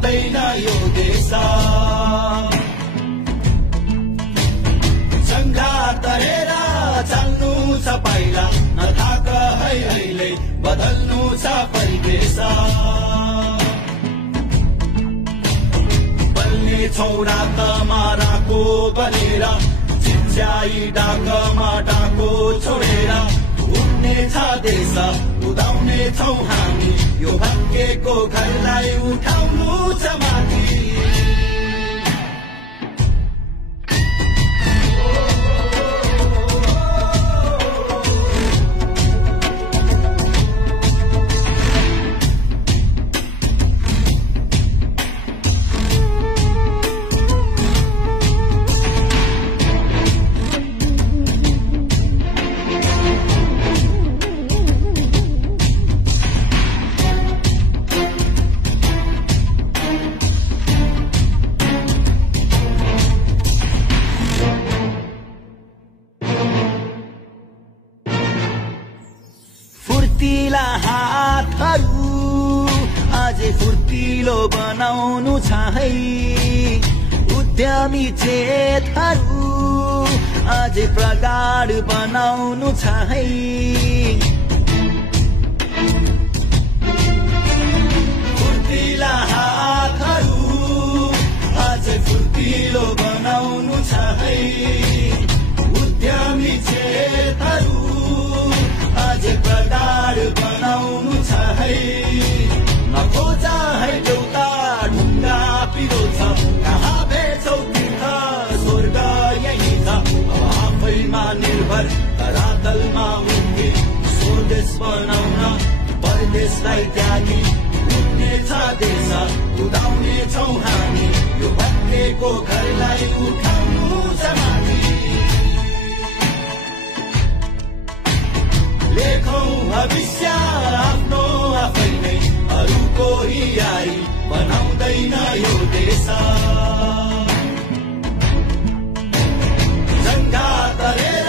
बनाउँदैन यो देश सँघा तरेर चाल्नु छ पाइला नथाक है अहिले बदल्नु छ परिवेश बल्ने छौरा तमाराको बनेर चिच्याई डाकमा डाको छोडेर उड्ने छ देश उदाउने छौ हामी यो भाग्यको घरलाई उठाउनु छ माथि फुर्तिला हातहरू अझै फुर्तिलो बनाउनु छ है उद्यमी चेतहरू अझै प्रगाढ बनाउनु छ है फुर्तिला हातहरू अझै फुर्तिलो बनाउनु छ है उद्यमी चेतहरू अझै प्रगाढ बनाउनु छ है नखोजा है देउता ढुङ्गा पिरो छ कहाँ भेट्छौ तीर्थ स्वर्ग यही छ अब आफैमा निर्भर धरातलमा उठ्ने स्वदेश बनाउन परदेशलाई त्यागी उठ्ने छ देश उदाउने छौ हामी यो भाग्यको घरलाई उठाउनु छ माथि लेखौं भविष्य आफ्नो आफै नै अरूको यारी बनाउँदैन यो देश सँघा तरेर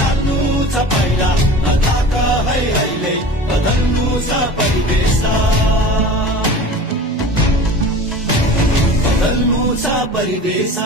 चाल्नु छ पाइला नथाक है अहिले बदल्नु छ परिवेश बदल्नु छ परिवेश